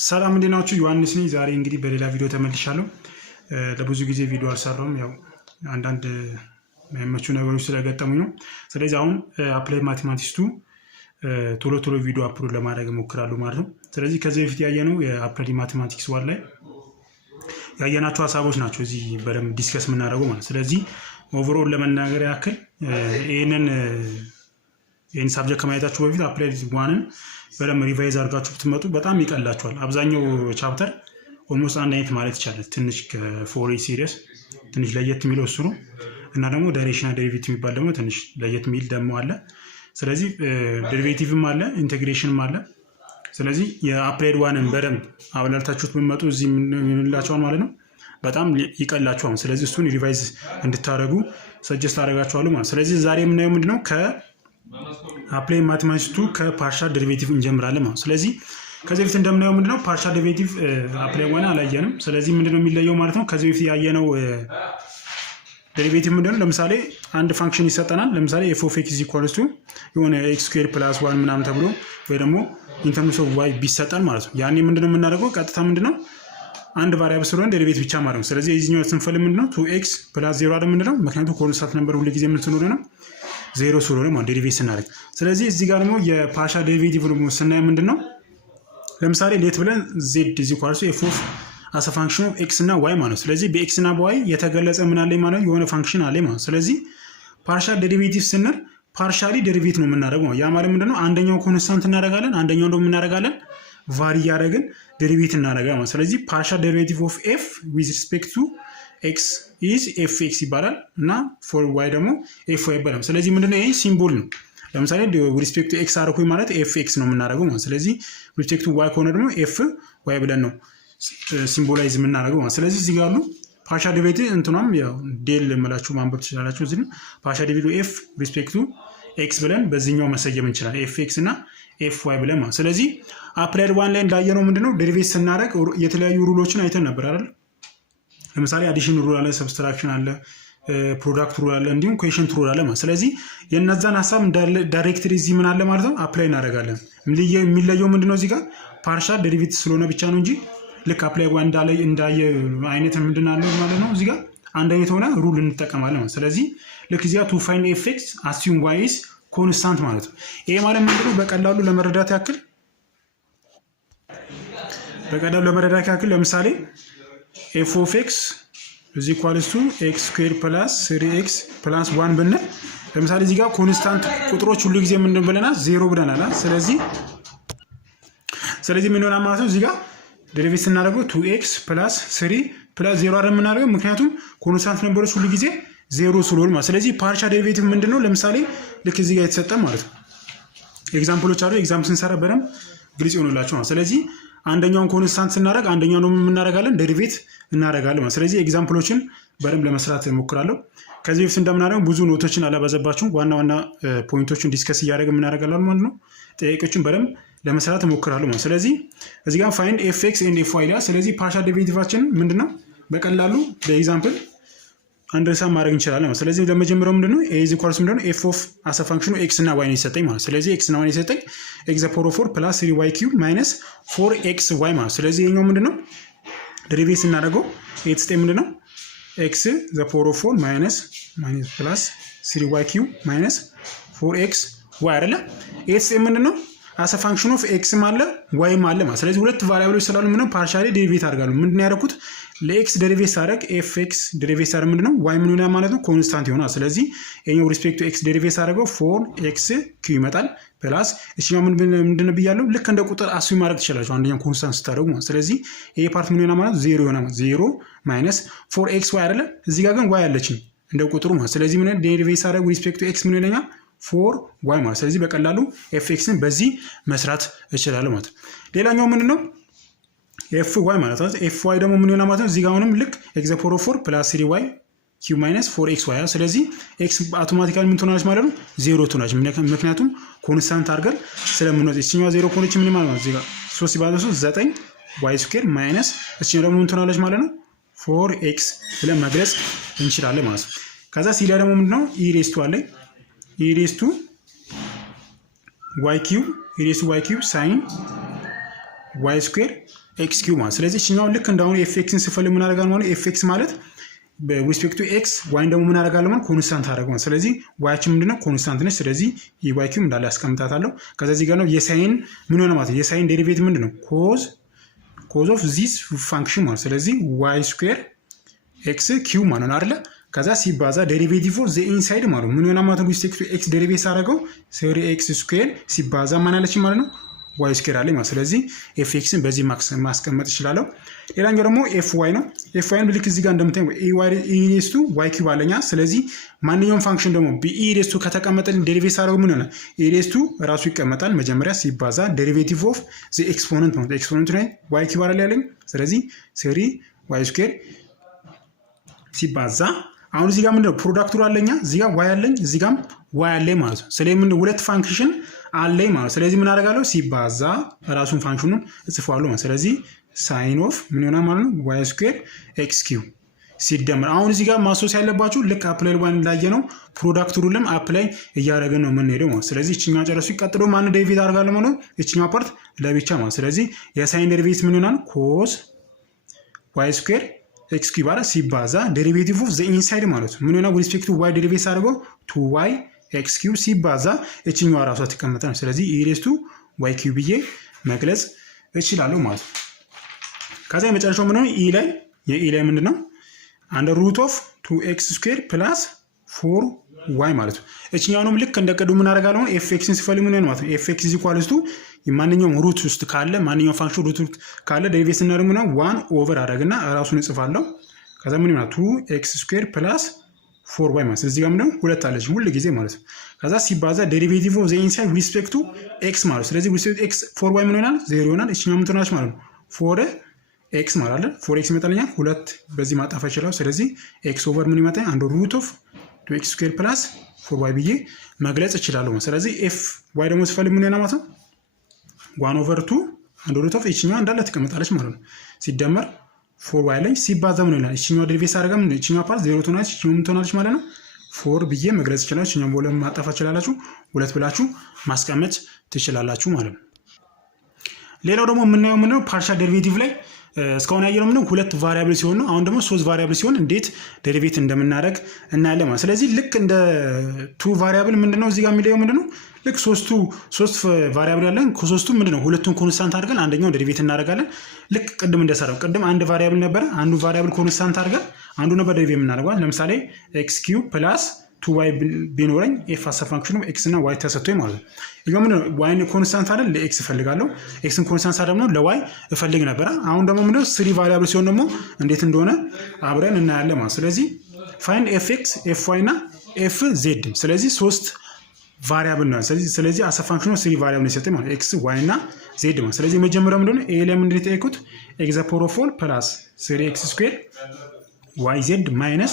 ሰላም እንዴናችሁ ዮሐንስ ነኝ። ዛሬ እንግዲህ በሌላ ቪዲዮ ተመልሻለሁ። ለብዙ ጊዜ ቪዲዮ አልሰራሁም፣ ያው አንዳንድ የማይመቹ ነገሮች ስለገጠሙኝ ነው። ስለዚህ አሁን አፕላይ ማቴማቲክስ 2 ቶሎ ቪዲዮ አፕሎድ ለማድረግ እሞክራለሁ ማለት ነው። ስለዚህ ከዚህ በፊት ያየነው የአፕላይ ማቴማቲክስ 1 ላይ ያየናቸው ሀሳቦች ናቸው እዚህ በደንብ ዲስከስ የምናደርገው ማለት። ስለዚህ ኦቨርኦል ለመናገር ያክል ይህን ሳብጀክት ከማየታችሁ በፊት አፕላይ 1ን በደንብ ሪቫይዝ አድርጋችሁ ብትመጡ በጣም ይቀላችኋል። አብዛኛው ቻፕተር ኦልሞስት አንድ አይነት ማለት ይቻላል። ትንሽ ከፎሪ ሲሪየስ ትንሽ ለየት የሚለው እሱ ነው እና ደግሞ ዳይሬክሽናል ዴሪቬቲቭ የሚባል ደግሞ ትንሽ ለየት የሚል ደግሞ አለ። ስለዚህ ዴሪቬቲቭም አለ፣ ኢንቴግሬሽንም አለ። ስለዚህ የአፕላይድ 1ን በደንብ አብላልታችሁት ብትመጡ እዚህ የምንላችኋል ማለት ነው በጣም ይቀላችኋል። ስለዚህ እሱን ሪቫይዝ እንድታደርጉ ሰጀስት አደርጋችኋለሁ ማለት። ስለዚህ ዛሬ የምናየው ምንድነው ከአፕላይ ማቴማቲክስ 2 ከፓርሻል ዴሪቬቲቭ እንጀምራለን ማለት። ስለዚህ ከዚህ በፊት እንደምናየው ምንድነው ፓርሻል ዴሪቬቲቭ አፕላይ 1 አላየንም። ስለዚህ ምንድነው የሚለየው ማለት ነው ከዚህ በፊት ያየነው ዴሪቬቲቭ ምንድነው ለምሳሌ አንድ ፋንክሽን ይሰጠናል። ለምሳሌ f of x = የሆነ x² + 1 ምናምን ተብሎ ወይ ደግሞ in terms of y ቢሰጠን ማለት ነው። ያኔ ምንድነው የምናደርገው ቀጥታ ምንድነው አንድ ቫሪያብል ስለሆነ ዴሪቬቲቭ ብቻ ማለት ነው። ስለዚህ የዚህኛው ስንፈልግ ምንድነው 2x + 0 አይደል ምንድነው ምክንያቱም ኮንስታንት ነበር ሁሉ ጊዜ ምን ስለሆነ ነው 0 ስለሆነ ማለት ዴሪቬቲቭ ስናደርግ። ስለዚህ እዚህ ጋር ደግሞ የፓርሻል ዴሪቬቲቭ ደግሞ ስናይ ምንድነው ለምሳሌ ሌት ብለን z = f of as a function of x እና y ማለት ነው። ስለዚህ በx እና በy የተገለጸ ምን አለ ማለት የሆነ ፋንክሽን አለ ማለት። ስለዚህ ፓርሻል ዴሪቬቲቭ ስንል ፓርሻሊ ዴሪቬቲቭ ነው የምናደርገው። ያ ማለት ምንድነው አንደኛው ኮንስታንት እናደርጋለን፣ አንደኛው ደግሞ እናደርጋለን ቫሪ ያደረግን ዴሪቬቲቭ እናደርጋለን ማለት። ስለዚህ ፓርሻል ዴሪቬቲቭ ኦፍ f with respect to x is fx ይባላል እና for y ደግሞ fy ይባላል። ስለዚህ ምንድነው ይሄ ሲምቦል ነው። ለምሳሌ with respect to x አርኩኝ ማለት fx ነው የምናደርገው ማለት። ስለዚህ with respect to y ከሆነ ደግሞ fy ብለን ነው ሲምቦላይዝ የምናደርገው ማለት። ስለዚህ እዚህ ጋር ያሉ ፓርሻል ዴሪቬቲቭ እንትኗም ያው ዴል ለማላችሁ ማንበብ ትችላላችሁ። እዚህ ፓርሻል ዴሪቬቲቭ f with respect to x ብለን በዚህኛው መሰየም እንችላለን fx እና fy ብለን ማለት። ስለዚህ አፕላይድ 1 ላይ እንዳየነው ምንድነው ዴሪቬቲቭ ስናደርግ የተለያዩ ሩሎችን አይተን ነበር አይደል? ለምሳሌ አዲሽን ሩል አለ፣ ሰብስትራክሽን አለ፣ ፕሮዳክት ሩል አለ፣ እንዲሁም ኮኤፊሺየንት ሩል አለ ማለት። ስለዚህ የነዛን ሐሳብ ዳይሬክትሊ እዚህ ምን አለ ማለት ነው አፕላይ እናደርጋለን። የሚለየው ምንድነው እዚህ ጋር ፓርሻል ዴሪቬቲቭ ስለሆነ ብቻ ነው እንጂ ልክ አፕላይ 1 እንዳየ አይነት ምንድነው አለ ማለት ነው እዚህ ጋር አንድ አይነት ሆነ ሩል እንጠቀማለን ማለት። ስለዚህ ልክ እዚህ ጋር to find fx assume y is constant ማለት ነው። ይሄ ማለት ምንድነው በቀላሉ ለመረዳት ያክል ለምሳሌ f of x = x² + 3x + 1 ብንል ለምሳሌ እዚህ ጋር ኮንስታንት ቁጥሮች ሁሉ ጊዜ ምንድነው ብለናል 0 ብለናል። ስለዚህ ምን ይሆናል ማለት ነው እዚህ ጋር ዴሪቬቲቭ ስናደርገው 2x + 3 + 0 አይደል የምናደርገው ምክንያቱም ኮንስታንት ነምበሮች ሁሉ ጊዜ 0 ስለሆነ ማለት። ስለዚህ ፓርሻል ዴሪቬቲቭ ምንድነው ለምሳሌ ልክ እዚህ ጋር የተሰጠ ማለት ነው ኤግዛምፕሎች አሉ። ኤግዛምፕል ስንሰራ በደንብ ግልጽ ይሆንላችሁ ማለት። ስለዚህ አንደኛውን ኮንስታንት ስናደርግ አንደኛውን ደግሞ የምናደርጋለን ዴሪቬቲቭ እናደርጋለን ማለት። ስለዚህ ኤግዛምፕሎችን በደንብ ለመስራት እሞክራለሁ። ከዚህ በፊት እንደምናደርገው ብዙ ኖቶችን አላባዘባችሁ፣ ዋና ፖይንቶችን ዲስከስ እያደረግን እናደርጋለን ማለት ነው። ጥያቄዎችን በደንብ ለመስራት እሞክራለሁ ማለት። ስለዚህ እዚህ ጋር find fx and fy ይላል። ስለዚህ ፓርሻል ዴሪቬቲቫችን ምንድነው በቀላሉ በኤግዛምፕል አንደርስታንድ ማድረግ እንችላለን ማለት። ስለዚህ ለመጀመሪያው ምንድነው a = ምንድነው f of as a function of x እና y ነው የሰጠኝ ማለት። ስለዚህ x እና y ነው የሰጠኝ x⁴ + 3y³ - 4xy ማለት። ስለዚህ ይሄኛው ምንድነው ዴሪቬቲቭ እናደርገው የተሰጠኝ ምንድነው x⁴ - +3y³ - 4xy አይደለ? የተሰጠኝ ምንድነው as a function of x አለ y አለ ማለት። ስለዚህ ሁለት ቫሪያብሎች ስላሉ ምንድነው ፓርሻሊ ዴሪቬት አድርጋለሁ። ምንድነው ያደረኩት ለኤክስ ዴሪቬት ሳደርግ fx ዴሪቬት ሳደርግ ምንድነው y ምን ይሆናል ማለት ነው ኮንስታንት ይሆናል። ስለዚህ ይሄኛው ሪስፔክት ቱ x ዴሪቬት ሳደርገው 4xq ይመጣል ፕላስ እሺኛው ምንድነው ብያለሁ ልክ እንደ ቁጥር አስዩ ማድረግ ትችላላችሁ አንደኛው ኮንስታንት ስታደርጉ ማለት። ስለዚህ ይሄ ፓርት ምን ይሆናል ማለት 0 ይሆናል ማለት 0 - 4xy አይደለ? እዚህ ጋር ግን y አለችኝ እንደ ቁጥሩ ማለት። ስለዚህ ምን ዴሪቬት ሳደርግ ሪስፔክት ቱ x ምን ይሆናል 4y ማለት። ስለዚህ በቀላሉ fxን በዚህ መስራት እችላለሁ ማለት። ሌላኛው ምንድነው fy ማለት ነው። fy ደግሞ ምን ይሆናል ማለት ነው እዚህ ጋር አሁንም ልክ x⁴ + 3y³ - 4xy። ስለዚህ x አውቶማቲካሊ ምን ትሆናለች ማለት ነው 0 ትሆናለች ምክንያቱም ኮንስታንት አድርገን ስለምንወጥ እቺኛው 0 ከሆነች ምን ማለት ነው እዚህ ጋር 3 × 3 9y² - እቺኛው ደግሞ ምን ትሆናለች ማለት ነው 4x ብለን መግለጽ እንችላለን ማለት ነው። ከዛ ሲላ ደግሞ ምንድነው e⁻² y³ sin y² ኤክስ ኪዩብ ማለት ስለዚህ እችኛው ልክ እንዳሁኑ ኤፍኤክስን ስፈልግ ምን አደርጋለሁ ማለት ኤፍኤክስ ማለት በሪስፔክት ቱ ኤክስ ዋይን ደግሞ ምን አደርጋለሁ ማለት ኮንስታንት አደርጋለሁ ማለት ስለዚህ ዋያችን ምንድነው ኮንስታንት ነች ስለዚህ የዋይ ኪዩብ እንዳለ ያስቀምጣታለሁ ከዛ እዚህ ጋር ነው የሳይን ምን ሆነ ማለት የሳይን ዴሪቬቲቭ ምንድነው ኮዝ ኦፍ ዚስ ፋንክሽን ማለት ስለዚህ ዋይ ስኩዌር ኤክስ ኪዩብ ማለት ነው አይደለ ከዛ ሲባዛ ዴሪቬቲቭ ኦፍ ዘ ኢንሳይድ ማለት ነው ምን ሆነ ማለት ሪስፔክት ቱ ኤክስ ዴሪቬት አደረገው 3x ስኩዌር ሲባዛ ማን አለች ማለት ነው ዋይ ስኩዌር አለ ማለት ስለዚህ ኤፍ ኤክስን በዚህ ማስቀመጥ ይችላል ሌላኛው ደግሞ ኤፍ ዋይ ነው ኤፍ ዋይን ልክ እዚህ ጋር እንደምታዩ ኢ ሬስ ቱ ዋይ ኪዩብ አለኛ ስለዚህ ማንኛውም ፋንክሽን ደግሞ ኢ ሬስ ቱ ከተቀመጠልን ዴሪቬት አደረገው ምን ሆነ ኢ ሬስ ቱ ራሱ ይቀመጣል መጀመሪያ ሲባዛ ዴሪቬቲቭ ኦፍ ዘ ኤክስፖነንት ነው ኤክስፖነንት ላይ ዋይ ኪዩብ አለ ያለኝ ስለዚህ 3 ዋይ ስኩዌር ሲባዛ አሁን እዚህ ጋር ምንድነው ፕሮዳክቱ አለኛ እዚህ ጋር ዋይ አለኝ እዚህ ጋርም ዋይ አለኝ ማለት ነው ስለዚህ ምን ሁለት ፋንክሽን አለኝ ማለት ስለዚህ ምን አደርጋለሁ ሲባዛ ራሱን ፋንክሽኑን እጽፈዋለሁ ማለት ስለዚህ ሳይን ኦፍ ምን ይሆናል ማለት ነው ዋይ ስኩዌር ኤክስ ኪዩብ ሲደመር አሁን እዚህ ጋር ማስታወስ ያለባችሁ ልክ አፕላይ ዋን እንዳየነው ፕሮዳክት ሩልም አፕላይ እያደረግን ነው የምንሄደው ማለት ስለዚህ እችኛው ጨረሱ ይቀጥሎ ማን ዴሪቬት አደርጋለሁ ማለት ነው እችኛው ፓርት ለብቻ ማለት ስለዚህ የሳይን ዴሪቬት ምን ይሆናል ኮዝ ዋይ ስኩዌር ኤክስ ኪዩብ አለ ሲባዛ ዴሪቬቲቭ ኦፍ ዘ ኢንሳይድ ማለት ነው ምን ይሆናል with respect to y ዴሪቬት አድርገው 2y x ኪዩብ ሲባዛ እቺኛው ራሷ ተቀመጠ ስለዚህ e raised to y ኪዩብ ብዬ መግለጽ እችላለሁ ማለት ነው ከዛ የመጨረሻው ምን ነው የኢ ላይ ምንድነው አንደር ሩት ኦፍ 2x ስኩዌር ፕላስ 4y ማለት ነው እቺኛውንም ልክ እንደቀደሙ ምን አደርጋለሁ fxን ሲፈልግ ምን ነው ማለት ነው fx is equals to ማንኛውም ሩት ውስጥ ካለ ማንኛውም ፋንክሽን ሩት ካለ ዴሪቬት ስናደርግ ነው 1 ኦቨር አደረግና ራሱን እጽፋለሁ ከዛ ምን ይሆናል 2x ስኩዌር ፕላስ 4y ማለት እዚህ ጋር ምንድነው ሁለት አለች ሁሉ ጊዜ ማለት ነው ከዛ ሲባዛ ዴሪቬቲቭ ኦፍ ዘ ኢንሳይድ ሪስፔክት ቱ x ማለት ስለዚህ ሪስፔክት x 4y ምን ይሆናል 0 ይሆናል እቺኛው ምን ትሆናለች ማለት ነው 4x ማለት አይደል 4x ይመጣልኛ ሁለት በዚህ ማጣፋ ይችላል ስለዚህ x ኦቨር ምን ይመጣል አንድ ሩት ኦፍ 2x ስኩዌር ፕላስ 4y ብዬ መግለጽ እችላለሁ ስለዚህ fy ደግሞ ሲፈልግ ምን ይሆናል ማለት ነው 1 over 2 አንድ ሩት ኦፍ እቺኛው እንዳለ ተቀምጣለች ማለት ነው ሲደመር 4y ላይ ሲባዛ ምን ይሆናል እቺኛው ዴሪቬት አደረገም እቺኛው ፓርት 0 ትሆናለች እቺኛው ምን ትሆናለች ማለት ነው 4 ብዬ መግለጽ ይችላል እቺኛው ቦለም ማጣፋ ይችላልላችሁ ሁለት ብላችሁ ማስቀመጥ ትችላላችሁ ማለት ነው ሌላው ደግሞ የምናየው ምንድነው ፓርሻል ዴሪቬቲቭ ላይ እስካሁን ያየነው ምንድነው ሁለት ቫሪያብል ሲሆን ነው አሁን ደግሞ ሶስት ቫሪያብል ሲሆን እንዴት ዴሪቬት እንደምናደርግ እናያለን ማለት ስለዚህ ልክ እንደ 2 ቫሪያብል ምንድነው እዚህ ጋር የሚለየው ምንድነው ልክ ሶስት ቫሪያብል ያለን ከሶስቱ ምንድነው ሁለቱን ኮንስታንት አድርገን አንደኛው ዴሪቬት እናደርጋለን ልክ ቅድም እንደሰራው ቅድም አንድ ቫሪያብል ነበር አንዱ ቫሪያብል ኮንስታንት አድርገን አንዱ ነበር ዴሪቬት የምናደርገው ለምሳሌ x ኪዩብ ፕላስ 2y ቢኖረኝ f አሰ ፋንክሽኑ x እና y ተሰጥቶኝ ማለት ነው ይሄው ምንድነው y ኮንስታንት አይደል ለx እፈልጋለሁ x ኮንስታንት ደግሞ ለy እፈልግ ነበር አሁን ደግሞ ምንድነው 3 ቫሪያብል ሲሆን ደግሞ እንዴት እንደሆነ አብረን እናያለን ማለት ስለዚህ find fx fy እና fz ስለዚህ 3 ቫሪያብል ነው ስለዚህ አሰ ፋንክሽኑ 3 ቫሪያብል ነው የሰጠኝ ማለት x y እና z ማለት ስለዚህ መጀመሪያው ምንድነው a ላይ ምንድነው የተጠየቁት x the power of 4 plus 3x square yz minus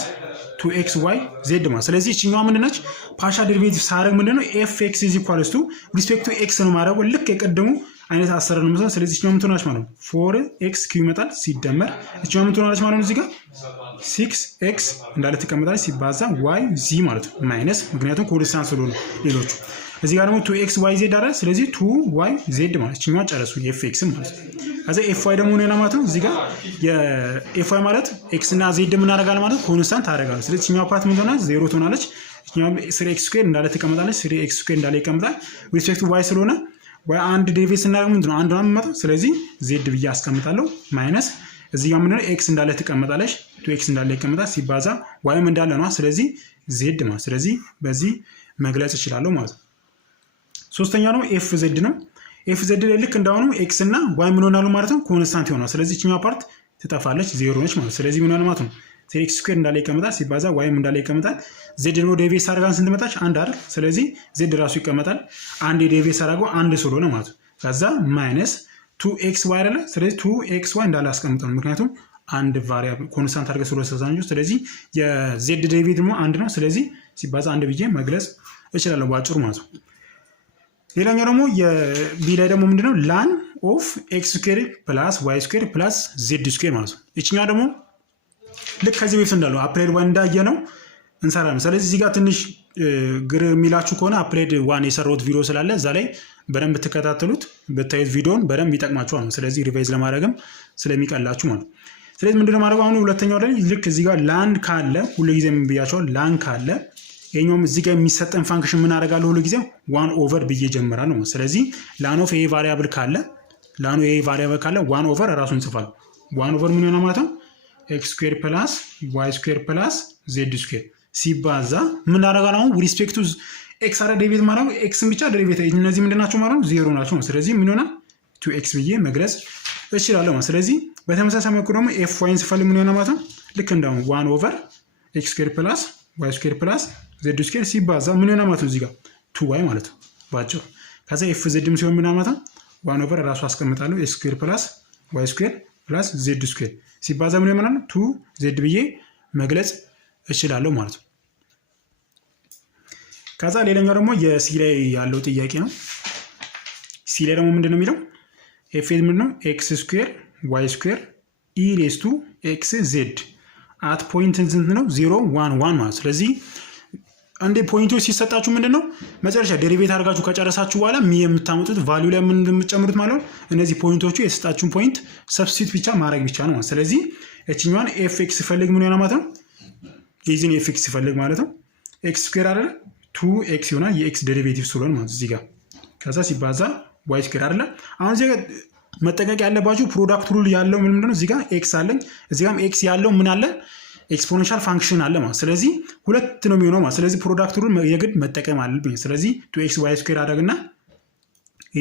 2xy z ማለት ስለዚህ እቺኛው ምንድነች ፓርሻል ዴሪቬቲቭ ሳረግ ምንድነው fx is equals to respect to x ነው ማድረግ ልክ የቀደሙ አይነት አሰራር ነው ማለት ስለዚህ እቺኛው ምን ትሆናለች ማለት ነው 4x ኪዩብ ይመጣል ሲደመር እቺኛው ምን ትሆናለች ማለት ነው እዚህ ጋር 6x እንዳለ ተቀምጣለች ሲባዛ yz ማለት ነው ማይነስ ምክንያቱም ኮንስታንት ስለሆነ ሌሎቹ እዚህ ጋር ደግሞ 2xyz አይደል ስለዚህ 2yz ማለት እቺኛው ጨረሱ የfx ማለት ከዛ fy ደግሞ ነው ማለት ነው እዚህ ጋር የfy ማለት x እና z ምን አደርጋለሁ ማለት ኮንስታንት አደርጋለሁ ስለዚህ እቺኛው ፓርት ምን ትሆናለች 0 ትሆናለች እቺኛው 3x ስኩዌር እንዳለ ተቀምጣለች 3x ስኩዌር እንዳለ ይቀመጣል ሪስፔክት ቱ y ስለሆነ ወይ አንድ ዴሪቬት ስናደርግ ምንድነው አንዱ ነው የሚመጣው ስለዚህ z ብዬ አስቀምጣለሁ ማይነስ እዚህ ጋር ምንድነው x እንዳለ ተቀምጣለች 2x እንዳለ ይቀመጣል ሲባዛ y እንዳለ ነው ስለዚህ z ማለት ስለዚህ በዚህ መግለጽ እችላለሁ ማለት ነው ሶስተኛው ነው fz ነው fz ላይ ልክ እንዳሁኑ x እና y ምን ሆናሉ ማለት ነው ኮንስታንት ይሆናል ስለዚህ እቺኛው ፓርት ትጠፋለች 0 ነች ማለት ስለዚህ ምን ሆነ ማለት ነው 3x ስኩዌር እንዳለ ይቀመጣል ሲባዛ y እንዳለ ይቀመጣል z ደግሞ ዴሪቬት አድርጋን ስንት መጣች አንድ አይደል ስለዚህ z ራሱ ይቀመጣል አንድ ዴሪቬት አድርገው አንድ ስለሆነ ማለት ነው ከዛ ማይነስ 2xy አይደለ ስለዚህ 2xy እንዳለ አስቀምጠን ምክንያቱም አንድ ቫሪያብል ኮንስታንት አድርገን ስለተሰጣን ስለዚህ የz ዴሪቬት ደግሞ አንድ ነው ስለዚህ ሲባዛ አንድ ብዬ መግለጽ እችላለሁ ባጭሩ ማለት ነው ሌላኛው ደግሞ የቢ ላይ ደግሞ ምንድነው ላን ኦፍ ኤክስ ስኩዌር ፕላስ ዋይ ስኩዌር ፕላስ ዜድ ስኩዌር ማለት ነው እቺኛው ደግሞ ልክ ከዚህ በፊት እንዳለው አፕላይድ ዋን እንዳየ ነው እንሰራለን ስለዚህ እዚህ ጋር ትንሽ ግር የሚላችሁ ከሆነ አፕግሬድ ዋን የሰራሁት ቪዲዮ ስላለ እዛ ላይ በደንብ ብትከታተሉት ብታዩት ቪዲዮን በደንብ ይጠቅማችኋል ነው። ስለዚህ ሪቫይዝ ለማድረግም ስለሚቀላችሁ ማለት ነው። ስለዚህ ምንድነው ማድረግ አሁን ሁለተኛው ላይ ልክ እዚህ ጋር ላን ካለ ሁሉ ጊዜ ምን ብያቸዋል? ላን ካለ ይሄኛውም እዚህ ጋር የሚሰጠን ፋንክሽን ምን አደርጋለሁ ሁሉ ጊዜ 1 ኦቨር ብዬ ጀምራለሁ ነው። ስለዚህ ላን ኦፍ ኤ ቫሪያብል ካለ 1 ኦቨር ራሱን እንጽፋለን። 1 ኦቨር ምን ይሆናል ማለት ነው? ኤክስ ስኩዌር ፕላስ ዋይ ስኩዌር ፕላስ ዜድ ስኩዌር ሲባዛ ምን አደርጋለሁ አሁን ሪስፔክት ቱ ኤክስ አረ ዴሪቬት ማለት ነው። ኤክስን ብቻ ዴሪቬት እነዚህ ምንድን ናቸው ማለት ነው? ዜሮ ናቸው ነው። ስለዚህ ምን ይሆናል? 2x ብዬ መግለጽ እችላለሁ ማለት። ስለዚህ በተመሳሳይ መልኩ ደግሞ ኤፍ ዋይን ስፈልግ ምን ይሆናል ማለት ነው? ልክ እንደውም 1 ኦቨር ኤክስ ስኩዌር ፕላስ ዋይ ስኩዌር ፕላስ ዜድ ስኩዌር ሲባዛ ምን ይሆናል ማለት ነው? እዚህ ጋር 2y ማለት ነው ባጭሩ። ከዛ ኤፍ ዜድም ሲሆን ምን ማለት ነው? 1 ኦቨር ራሱ አስቀምጣለሁ ኤክስ ስኩዌር ፕላስ ዋይ ስኩዌር ፕላስ ዜድ ስኩዌር ሲባዛ ምን ይሆናል? 2z ብዬ መግለጽ እችላለሁ ማለት ነው። ከዛ ሌላኛው ደግሞ የሲ ላይ ያለው ጥያቄ ነው። ሲ ላይ ደግሞ ምንድን ነው የሚለው? ኤፍ ምንድን ነው? ኤክስ ስኩዌር ዋይ ስኩዌር ኢ ሬስ ቱ ኤክስ ዜድ አት ፖይንት ስንት ነው? 0 1 1 ማለት። ስለዚህ አንዴ ፖይንቶች ሲሰጣችሁ ምንድን ነው መጨረሻ ዴሪቬት አድርጋችሁ ከጨረሳችሁ በኋላ የምታመጡት ቫልዩ ላይ ምን እንደምትጨምሩት ማለት ነው። እነዚህ ፖይንቶቹ የሰጣችሁን ፖይንት ሰብስቲት ብቻ ማድረግ ብቻ ነው ማለት። ስለዚህ እችኛዋን ኤፍ ኤክስ ፈልግ ምን ይሆናል ማለት ነው? የዚህን ኤፍ ኤክስ ፈልግ ማለት ነው። ኤክስ ስኩዌር አይደለ 2x ይሆናል የኤክስ ዴሪቬቲቭ ስለሆነ ማለት እዚህ ጋር ከዛ ሲባዛ ዋይ ስኩዌር አይደለ። አሁን እዚህ ጋር መጠንቀቅ ያለባችሁ ፕሮዳክት ሩል ያለው ምንድነው? እዚህ ጋር ኤክስ አለኝ እዚህ ጋርም ኤክስ ያለው ምን አለ? ኤክስፖኔንሻል ፋንክሽን አለ ማለት። ስለዚህ ሁለት ነው የሚሆነው ማለት። ስለዚህ ፕሮዳክት ሩል የግድ መጠቀም አለብኝ። ስለዚህ 2x ዋይ ስኩዌር አደረግና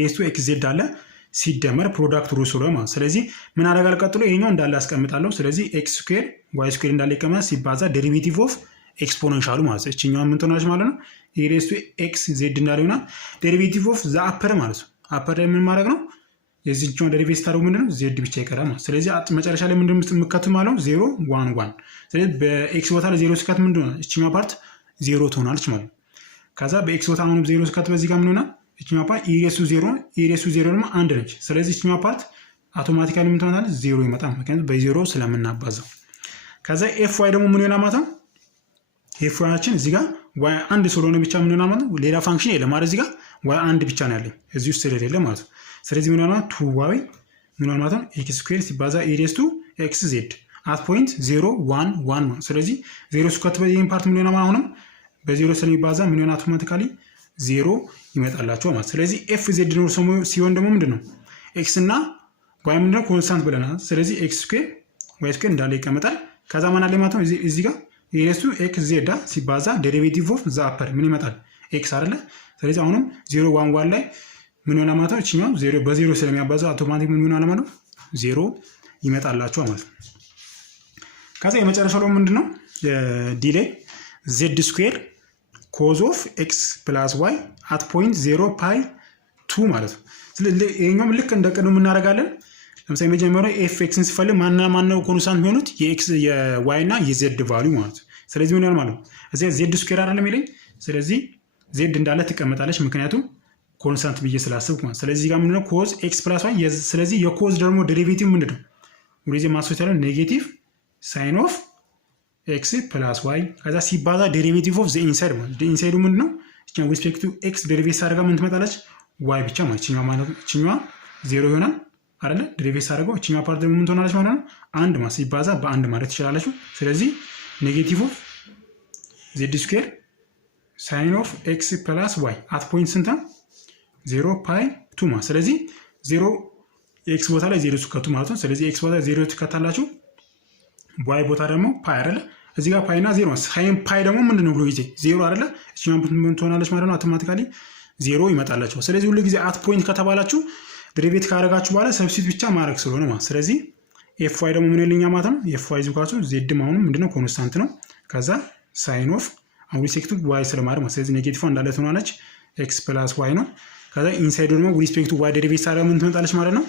ኤስ ቱ ኤክስ ዜድ አለ ሲደመር ፕሮዳክት ሩል ስለሆነ ማለት። ስለዚህ ምን አደርጋለሁ ቀጥሎ ይሄኛው እንዳለ አስቀምጣለሁ። ስለዚህ ኤክስ ስኩዌር ዋይ ስኩዌር እንዳለ ይቀመጣል ሲባዛ ዴሪቬቲቭ ኦፍ ኤክስፖኔንሻሉ ማለት ነው። እችኛዋን ምን ትሆናለች ማለት ነው? ኢሬስ ቱ ኤክስ ዜድ እንዳለ ይሆናል ዴሪቬቲቭ ኦፍ ዘ አፐር ማለት ነው። አፐር ላይ ምን ማድረግ ነው? የዚህኛውን ዴሪቬቲቭ ስታደርጉ ምንድነው? ዜድ ብቻ ይቀራል ማለት። ስለዚህ መጨረሻ ላይ ምንድነው የምትከቱት ማለት ነው? 0 1 1። ስለዚህ በኤክስ ቦታ ላይ 0 ስካት ምንድነው? እችኛዋ ፓርት 0 ትሆናለች ማለት ነው። ከዛ በኤክስ ቦታ አሁንም 0 ስካት በዚህ ጋር ምን ይሆናል? እችኛዋ ፓርት ኢሬስ ቱ 0 ደግሞ 1 ነች። ስለዚህ እችኛዋ ፓርት አውቶማቲካሊ ምን ትሆናለች? 0 ይመጣል ምክንያቱም በ0 ስለምናባዛው። ከዛ ኤፍ ዋይ ደግሞ ምን ይሆናል ማለት ነው? ኤፍ ዋያችን እዚህ ጋር ዋይ አንድ ስለሆነ ብቻ ምን ይሆናል ማለት ነው? ሌላ ፋንክሽን የለም ማለት እዚህ ጋር ዋይ አንድ ብቻ ነው ያለኝ እዚህ ውስጥ ስለሌለ ማለት ነው። ስለዚህ ምን ይሆናል? 2y ምን ይሆናል ማለት ነው? ኤክስ ስኩዌር ሲባዛ ኢሬስ ቱ ኤክስ ዜድ አት ፖይንት 0 1 1 ነው። ስለዚህ 0 ስኳት በዚህን ፓርት ምን ይሆናል አሁንም በ0 ስለሚባዛ ምን ይሆናል? አውቶማቲካሊ 0 ይመጣላችሁ ማለት። ስለዚህ ኤፍ ዜድ ነው ሲሆን ደግሞ ምንድነው? ኤክስ እና ዋይ ምንድነው? ኮንስታንት ብለናል። ስለዚህ ኤክስ ስኩዌር ዋይ ስኩዌር እንዳለ ይቀመጣል። ከዛ ማን አለ ማለት ነው? እዚህ ጋር ኢሬስ ቱ ኤክስ ዜድ ሲባዛ ዴሪቬቲቭ ኦፍ ዘ አፐር ምን ይመጣል? ኤክስ አይደለ። ስለዚህ አሁንም 0 1 1 ላይ ምን ሆነ ማለት ነው? እቺኛው 0 በ0 ስለሚያባዛ አውቶማቲክ ምን ሆነ ማለት ነው? 0 ይመጣላችሁ ማለት ነው። ከዛ የመጨረሻው ደግሞ ምንድነው? ዲሌይ ዜድ ስኩዌር ኮዝ ኦፍ ኤክስ ፕላስ ዋይ አት ፖይንት 0 ፓይ 2 ማለት ነው። ስለዚህ ይሄኛውም ልክ እንደ ቀድሞ እናደርጋለን። ለምሳሌ መጀመሪያ ኤፍ ኤክስን ሲፈልግ ማነው ኮንስታንት የሚሆኑት? የኤክስ የዋይ እና የዜድ ቫልዩ ማለት ነው። ስለዚህ ምን ይሆናል ማለት ነው? እዚህ ዜድ ስኩዌር አይደለም የሚለኝ። ስለዚህ ዜድ እንዳለ ትቀመጣለች ምክንያቱም ኮንስታንት ብዬ ስላስብኩ ማለት። ስለዚህ ጋር ምንድነው? ኮዝ ኤክስ ፕላስ ዋይ። ስለዚህ የኮዝ ደግሞ ዴሪቬቲቭ ምንድነው? ሁልጊዜ ማስወጥ ያለው ኔጌቲቭ ሳይን ኦፍ ኤክስ ፕላስ ዋይ ከዛ ሲባዛ ዴሪቬቲቭ ኦፍ ዘ ኢንሳይድ ማለት። ኢንሳይዱ ምንድነው? እቺኛው ሪስፔክት ቱ ኤክስ ዴሪቬቲቭ ሳደርጋ ምን ትመጣለች? ዋይ ብቻ ማለት። እቺኛው ማለት እቺኛዋ 0 ይሆናል አይደለ? ዴሪቬቲቭ ሳደርገው እቺኛዋ ፓርት ደግሞ ምን ትሆናለች ማለት ነው? አንድ ማለት ሲባዛ በአንድ ማለት ትችላላችሁ። ስለዚህ ኔጌቲቭ ኦፍ ዜድ ስኩዌር ሳይን ኦፍ ኤክስ ፕላስ ዋይ አት ፖይንት ስንት ነው? 0 ፓይ 2 ማለት። ስለዚህ 0 ኤክስ ቦታ ላይ 0 ትከቱ ማለት ነው። ስለዚህ ኤክስ ቦታ 0 ትከታላችሁ፣ ዋይ ቦታ ደግሞ ፓይ አይደለ? እዚህ ጋር ፓይ እና 0 ማለት ሳይን ፓይ ደግሞ ምንድነው ብሎ ጊዜ 0 አይደለ? እቺኛው ምን ትሆናለች ማለት ነው? አውቶማቲካሊ 0 ይመጣላችሁ። ስለዚህ ሁሉ ጊዜ አት ፖይንት ከተባላችሁ ዴሪቬት ካደረጋችሁ በኋላ ሰብስቲት ብቻ ማድረግ ስለሆነ ማለት። ስለዚህ ኤፍ ዋይ ደግሞ ምን ይልኛ ማለት ነው? ኤፍ ዋይ ዝኳሱ ዜድ አሁንም ምንድነው? ኮንስታንት ነው። ከዛ ሳይን ኦፍ አሁን ሪስፔክቱ ዋይ ስለማድረግ ማለት። ስለዚህ ኔጌቲቭ እንዳለ ትሆናለች ኤክስ ፕላስ ዋይ ነው። ከዛ ኢንሳይዱ ደግሞ ሪስፔክቱ ዋይ ዴሪቬት ሳደርግ ምን ትመጣለች ማለት ነው?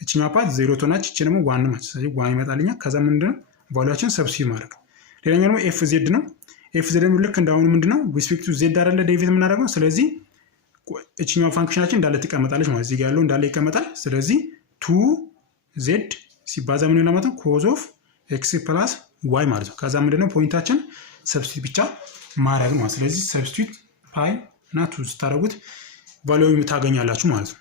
እቺኛው ፓርት 0 ትሆናለች፣ እቺ ደግሞ 1 ማለት። ስለዚህ 1 ይመጣልኛል። ከዛ ምንድነው? ቫልዩአችን ሰብስቲት ማድረግ። ሌላኛው ደግሞ ኤፍ ዜድ ነው። ኤፍ ዜድ ደግሞ ልክ እንዳሁኑ ምንድነው? ሪስፔክቱ ዜድ አይደለ ዴሪቬት የምናደርገው። ስለዚህ እቺኛው ፋንክሽናችን እንዳለ ትቀመጣለች ማለት። እዚህ ጋር ያለው እንዳለ ይቀመጣል። ስለዚህ 2 ዜድ ሲባዛ ምን ይሆናል ማለት ነው? ኮዝ ኦፍ ኤክስ ፕላስ ዋይ ማለት ነው። ከዛ ምንድነው? ፖይንታችን ሰብስቲት ብቻ ማድረግ ነው። ስለዚህ ሰብስቲቱት ፓይ እና 2 ስታደርጉት ቫልዩ ታገኛላችሁ ማለት ነው።